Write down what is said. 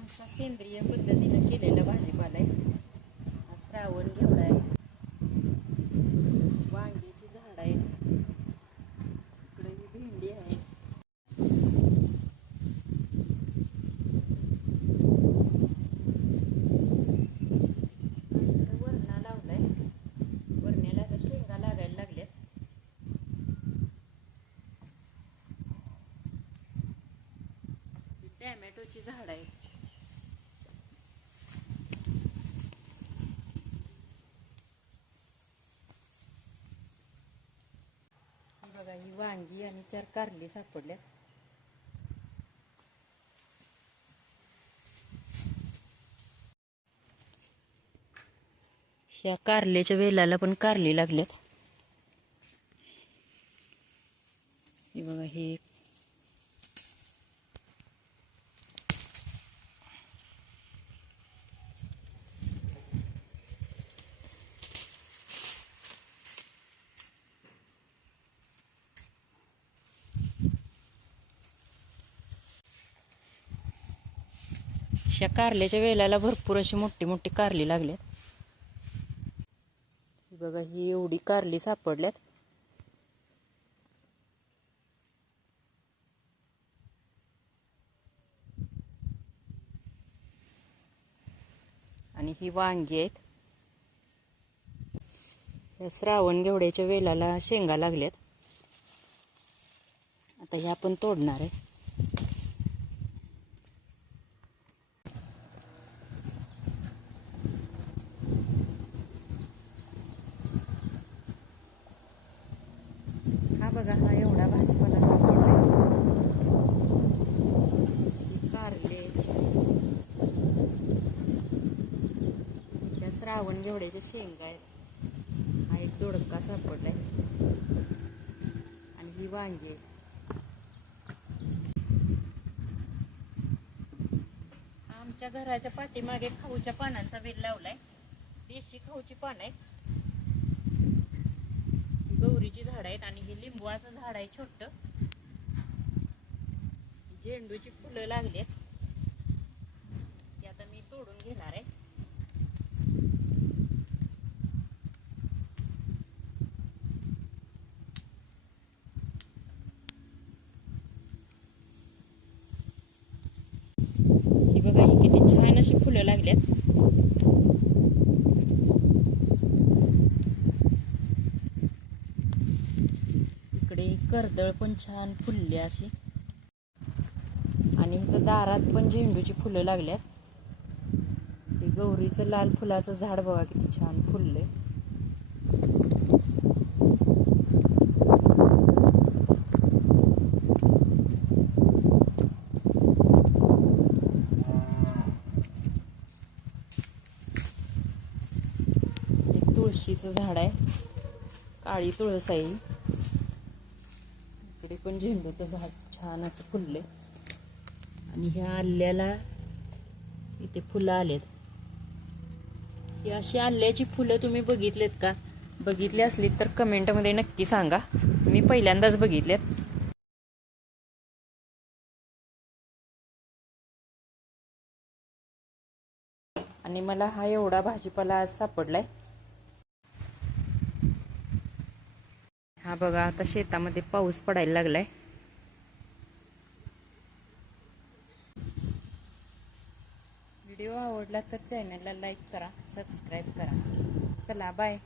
आमचा सेंद्रिय पद्धतीनं केलेला भाजीपाला आहे. हा श्रावण घेवडा आहे. वांगीची झाड आहेत इकडे ही भेंडी आहे. इकडे वरणा लावलाय. वरण्याला आता शेंगा लागायला लागल्यात. ही टॅमॅटोची झाड आहेत बघा ही वांगी आणि चार कारली सापडल्या. ह्या कारल्याच्या वेलाला पण कारली लागल्यात. हे बघा हे एक अशा कारल्याच्या वेलाला भरपूर अशी मोठी मोठी कारली लागल्यात. बघा ही एवढी कारली सापडल्यात. आणि ही वांगी आहेत. या श्रावण घेवड्याच्या वेलाला शेंगा लागल्यात. आता ह्या पण तोडणार आहे. बघा हा एवढा भाजीपाला सांगितलं कारले. त्या श्रावण घेवड्याच्या शेंगा आहेत. हा एक दोडका आहे आणि ही वांगी आहेत. आमच्या घराच्या पाठीमागे खाऊच्या पानांचा वेल लावलाय. देशी खाऊची पान आहेत. गौरीची झाड आहेत आणि हे लिंबवाचं झाड आहे छोट. झेंडूची फुलं लागलेत ती आता मी तोडून घेणार आहे. ही बघा ही किती छान अशी फुलं लागल्यात इकडे कर्दळ पण छान फुलली अशी. आणि इथं दारात पण झेंडूची फुलं लागल्यात. हे गौरीचं लाल फुलाचं झाड बघा किती छान फुलले एक तुळशीचं झाड आहे. काळी तुळस आहे इकडे पण झेंडूचं झाड छान असं फुललंय. आणि ह्या आल्याला इथे फुलं आलेत. ही अशी आल्याची फुलं तुम्ही बघितलेत का? बघितली असली तर कमेंटमध्ये नक्की सांगा. मी पहिल्यांदाच बघितलेत. आणि मला हा एवढा भाजीपाला आज सापडलाय. हा बघा आता शेतामध्ये पाऊस पडायला लागलाय. व्हिडिओ आवडला तर चॅनलला लाईक करा सबस्क्राईब करा. चला बाय